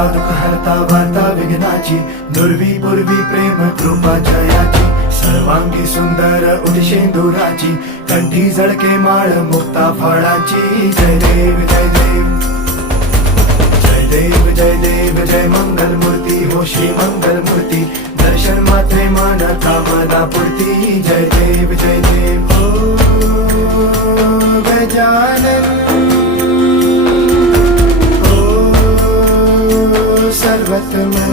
हरता दुःख हरता वार्ता विघ्नाची, दुर्वी पूर्वी प्रेम कृपा जयाची, सर्वांगी सुंदर उदिशेंदुराची, कंठी झळके माळ मुक्ता फळाची. जय देव जय देव जय देव जय देव जय मंगल मूर्ती हो श्री मंगल मूर्ती, दर्शन मात्रे मन कामना पूर्ती. जय देव जय देव हो गजानन हो सर्वतमन.